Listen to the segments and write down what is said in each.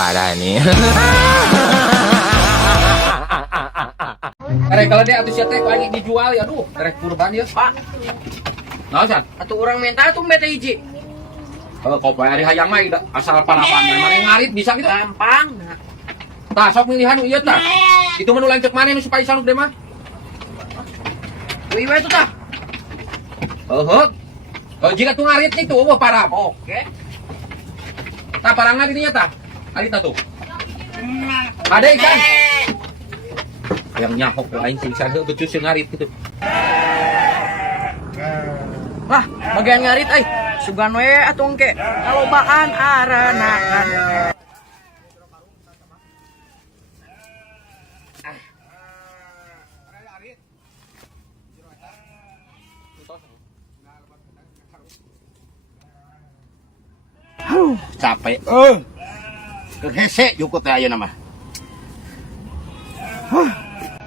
parah nih. Karek kalau dia atuh sia teh lagi dijual ya aduh, karek kurban ya. Pak. Naon san? Atuh urang mental tuh bete hiji. Kalau kau hari hayang mah asal palapan mah ngarit bisa gitu. Gampang. Tah sok milihan ieu tah. Itu menu lanceuk maneh nu supaya saluk deh mah. Wih itu tah. Heuh. Oh jika tuh ngarit itu wah parah. Oke. Tah parangna di dinya tah. Ari tah tuh. Ada ikan. Yang nyahok lain sing sadeu betul sing ngarit gitu. Lah, bagian ngarit ai. Sugan we atuh engke kalobaan arenakan. Capek hese jukut teh ayeuna mah.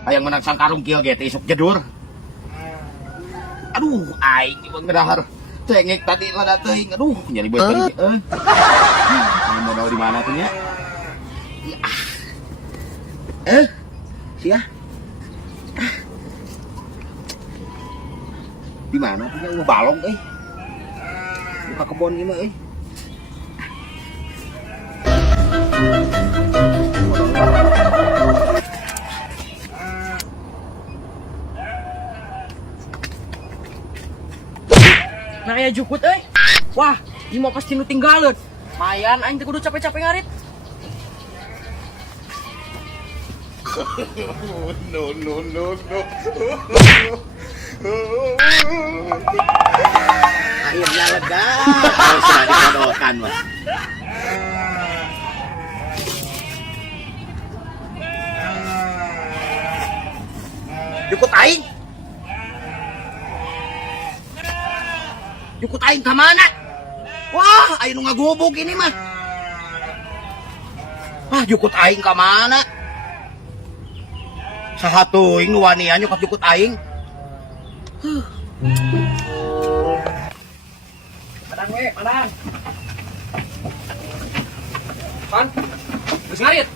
Hayang menang sang karung kieu ge teh isuk jedur. Aduh, aing jeung ngedahar cengek tadi lada teuing. Aduh, nyari beuteung ge. Modal di mana tuh nya? Sia. Di mana tuh nya balong euy. Buka kebon ieu mah euy. Nah ya jukut euy. Wah, ieu mah pasti nu tinggalin. Mayan aing teh kudu capek-capek ngarit. No. Akhirnya lega. Sudah dikodokan mah. Jukut aing. Jukut aing ka mana? Wah, aing nu ngagubuk ini mah. Ah, jukut aing ka mana? Saha teuing nu wanian nyokap jukut aing. Padang we, padang. Pan. Geus ngarit.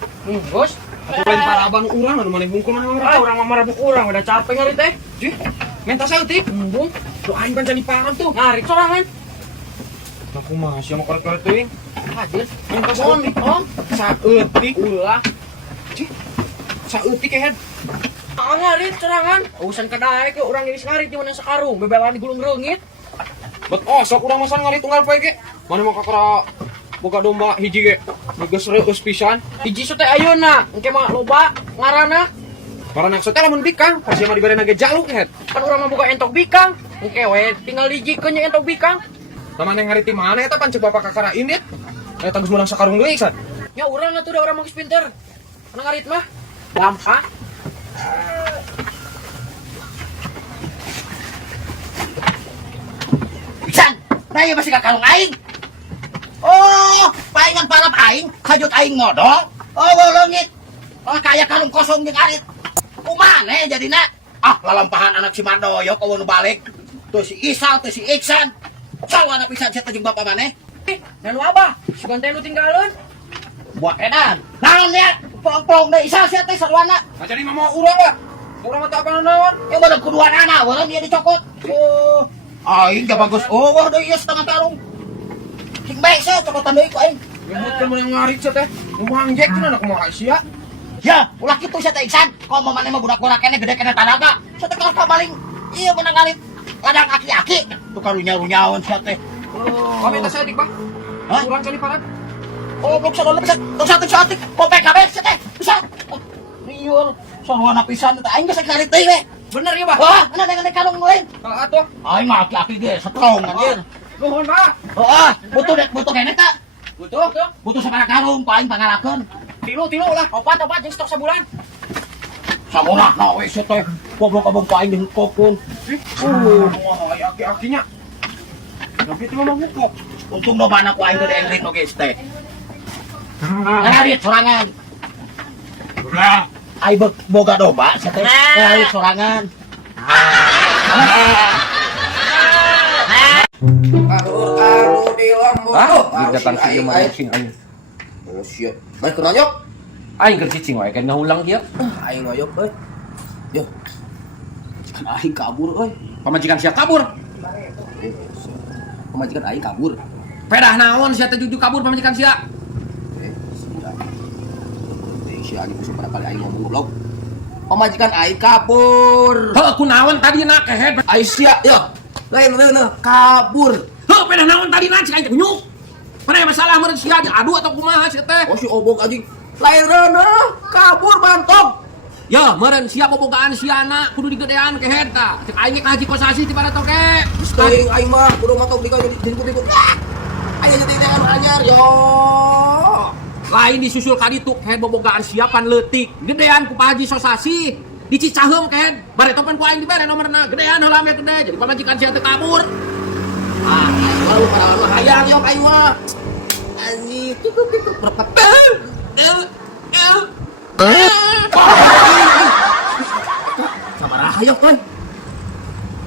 Bos. Lain paraban urang anu maneh bungkul maneh Ah, urang mah marabuk urang udah capek ngarit teh. Ji, menta saeutik. Bung, Doain pan cani paran tuh. ngarit sorangan. Aku mah sia mah korek-korek teuing. Hadir. Menta Om, saeutik. om. Saeutik. Ulah. Ji. Saeutik head. Ngarit sorangan. Urusan kadaek ke urang geus ngarit di mana sakarung, bebelan di gulung reungit. Bet sok urang masan ngarit tunggal poe ge. Mana mah kakara boga domba hiji ge. Geus reueus pisan. Hiji sote ayeuna, engke mah loba ngaranna. Para nak sote lamun bikang, pas mah dibere ge jaluk head. Kan urang mah boga entok bikang. Engke we tinggal dijikeun nya entok bikang. Lamun ngarit ti mana eta pan ceuk bapak kakara indit. Eta geus meunang sakarung deui san. Ya urang atuh da urang mah geus pinter. Anu ngarit mah gampang. Pisan, nah ieu masih ka kalung aing. Oh, paingan palap aing, hajut aing ngodol. Oh, leungit. Oh, kaya kalung kosong jeung arit. Kumane jadina? Ah, lalampahan anak si Mandoyo kawan balik. Tuh si Isal, tuh si Iksan. Salwana pisan saya jeung bapak maneh. Nanu abah, sugan teh nu tinggalin. Buat edan. Naon ya? Plong-plong deui Isal sia teh salwana. Nah jadi mah mau urang lah. Urang mah teu apa naon. Ya bener kuduan anak, weuleuh dia dicokot. Oh, aing gak bagus. Oh, wah deui setengah karung. Sing bae saya cokotan deui ku aing. Nyebutkeun mun ngarit sia teh. Mangjek teh anak kumaha sia. Ya, ulah kitu sia teh Iksan. Komo maneh mah budak-budak kene gede kene tanaga. Sia teh kalau paling ieu menang ngarit. Ladang aki-aki. Tuh karunya-runyaon sia teh. Kami teh saeutik, Pak. Hah? Urang cani paran. Oh, blok salon bisa. Tos satu-satu. Kopek kabeh sia teh. Bisa. Riul. Sarwana pisan teh aing geus ngarit deui we. Bener ya, Bah? Wah, ana dengan kalung lain. Atuh. Aing mah aki-aki ge strong anjir. Nuhun, Pak. Oh, butuh kene tak? Butuh. Butuh sabaraha karung paling pangalakeun. Tilu lah. Opat jeung stok sabulan. Samurahna we sia teh. Goblok-goblok paing dihukupkeun. Wah, aki-akinya. Tapi itu mah hukuk. Untung lobana ku aing teh engling oge teh. Ngarit sorangan. Ulah, ai boga domba sia teh. Ngarit sorangan. Aduh di lembu. Datang si Jemaah sing anjing. Oh sia. Mari keur nyok. Aing keur cicing wae kan ngahulang kieu. Aing ngoyok euy. Yo. Kan aing kabur euy. Pamajikan sia kabur. Pemajikan aing kabur. Pedah naon sia teh juju kabur pamajikan sia. Sia. Si anjing musuh pada kali aing ngomong goblok. Pemajikan aing kabur. Heuh kunaon tadi na kehead. Aing sia yo. Lain kabur. Heuh pedah naon tadi na cik aing nyuk. Mana masalah meureun sia adu atau kumaha sia teh? Oh si obok anjing. Lain kabur bantok. Ya, meureun sia bobogaan siana kudu digedean kehead tah. Cek aing ka haji kosasi ti pada toke. Teuing aing mah kudu matok di kau dijemput-jemput. Aing jadi dengan anyar yo. Lain disusul ka ditu kehead bobogaan siapan leutik. Gedean ku Pak Haji Sosasi. Di Cicaheum kehead. Baretopan ku aing dibere nomerna. Gedean heula ame gede. Jadi pamajikan sia teu kabur. Ah, kalau para hayang yo aing mah. Anjing tutup berapa. Sabaraha hayo euy.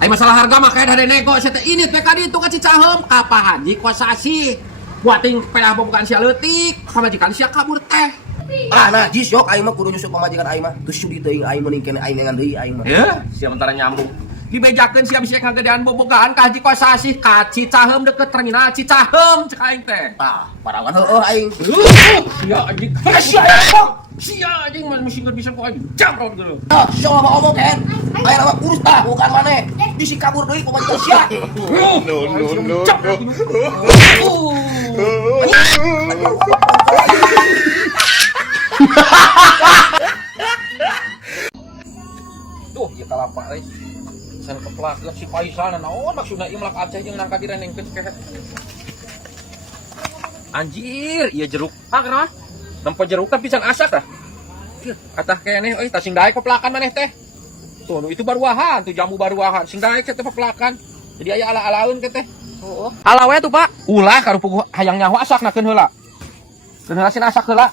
Ai masalah harga mah kayak ada nego sia teh ini teh ka ditu ka Cicaheum ka Pak Haji Kosasi. Buating pedah bobogaan sia leutik. Pamajikan sia kabur teh. Ah najis yok aing mah kudu nyusul pamajikan aing mah. Geus sudi teuing aing meuning kene aing dengan deui aing mah. Ya, sia mentara nyambung. Dibejakeun sia bisa kagedean bobogaan ka Haji Kosasi ka Cicaheum deket terminal Cicaheum cek aing teh. Ah, parawan heueuh aing. Sia anjing. Sia anjing mesti nggak bisa kok anjing. Jamrot gitu. Nah, sia mah omong kan. Aing mah urus tah bukan maneh. Bisi kabur deui pamajikan sia. No. Duh, ieu kalapa euy. San keplakeun si Faisal naon maksudna ieu melak Aceh jeung nangka direnengkeun kehe. Anjir, ieu jeruk. Ah, kenapa? Nempo jeruk tapi pisan asak tah. Atah keneh euy, tah sing daek peplakan maneh teh. Tuh, itu baruahan, tuh jamu baruahan. Sing daek teh peplakan. Jadi aya ala-alaeun ke teh. Oh. Alawe tuh, Pak. Ulah karupug hayang nyaho asaknakeun heula. Keun heula sina asak heula.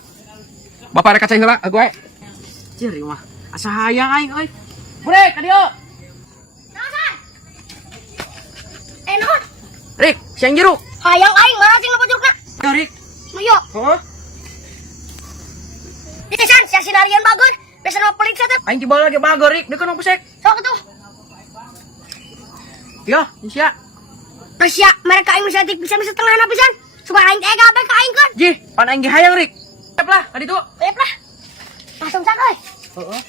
Bapak rek kacai heula, gue. Ciri mah. Asa hayang aing euy. Brek ka dieu. Enak. Rik, siang jeruk. Hayang aing mana sing lepas jerukna? Ya, Rik. Ayo. Hah? Disan, sia sinarian bagus. Biasa no pelik teh. Aing coba lagi bager, Rik. Deukeun pesek. Sok tuh. Ya, sia. Sia, mereka aing bisa setengah na pisan. Supaya aing teh gabe ka aing kan. Ji, pan aing ge hayang, Rik. Tep lah, ka ditu. Lep lah. Langsung sak euy. Heeh.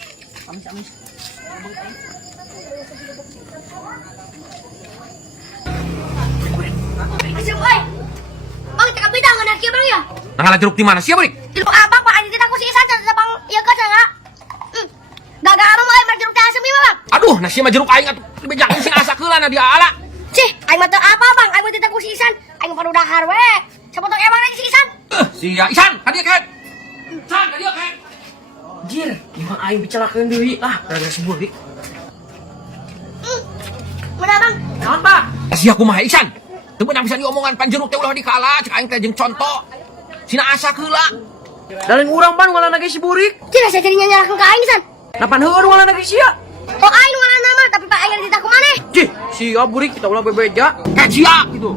Amis. Asup euy. Bang teh kapita ngana kieu bang ya. Nah, ngalah jeruk di mana sih, Brik? Jeruk abang Pak anjing tidak ku sisan sa bang ieu ka sana. Gagal abang euy mar jeruk teh asem ieu bang. Aduh, nasi mah jeruk aing atuh dibejakeun sing asak heula na dia ala. Cih, aing mah teu apa bang, aing mah tidak ku sisan. Aing mah dahar we. Sapotok emang aing sisan. Sia Isan, ka dieu kan? San, ka dieu kan? Jir, imah aing bicarakeun deui. Ah, rada sebur, Rik. Mana bang? Naon, Pak? Sia kumaha Isan? Teu beunang bisa diomongan pan jeruk teh ulah dikala, cek aing teh jeung conto. Sina asak heula. Dalin urang pan ngaranna ge si Burik. Cih, saya jadinya nyalahkeun ka aing san. Napan heueur ngaranna ge sia? Oh aing ngaranna mah tapi Pak aing ditah ku maneh. Cih, sia Burik kita ulah bebeja. Sia gitu.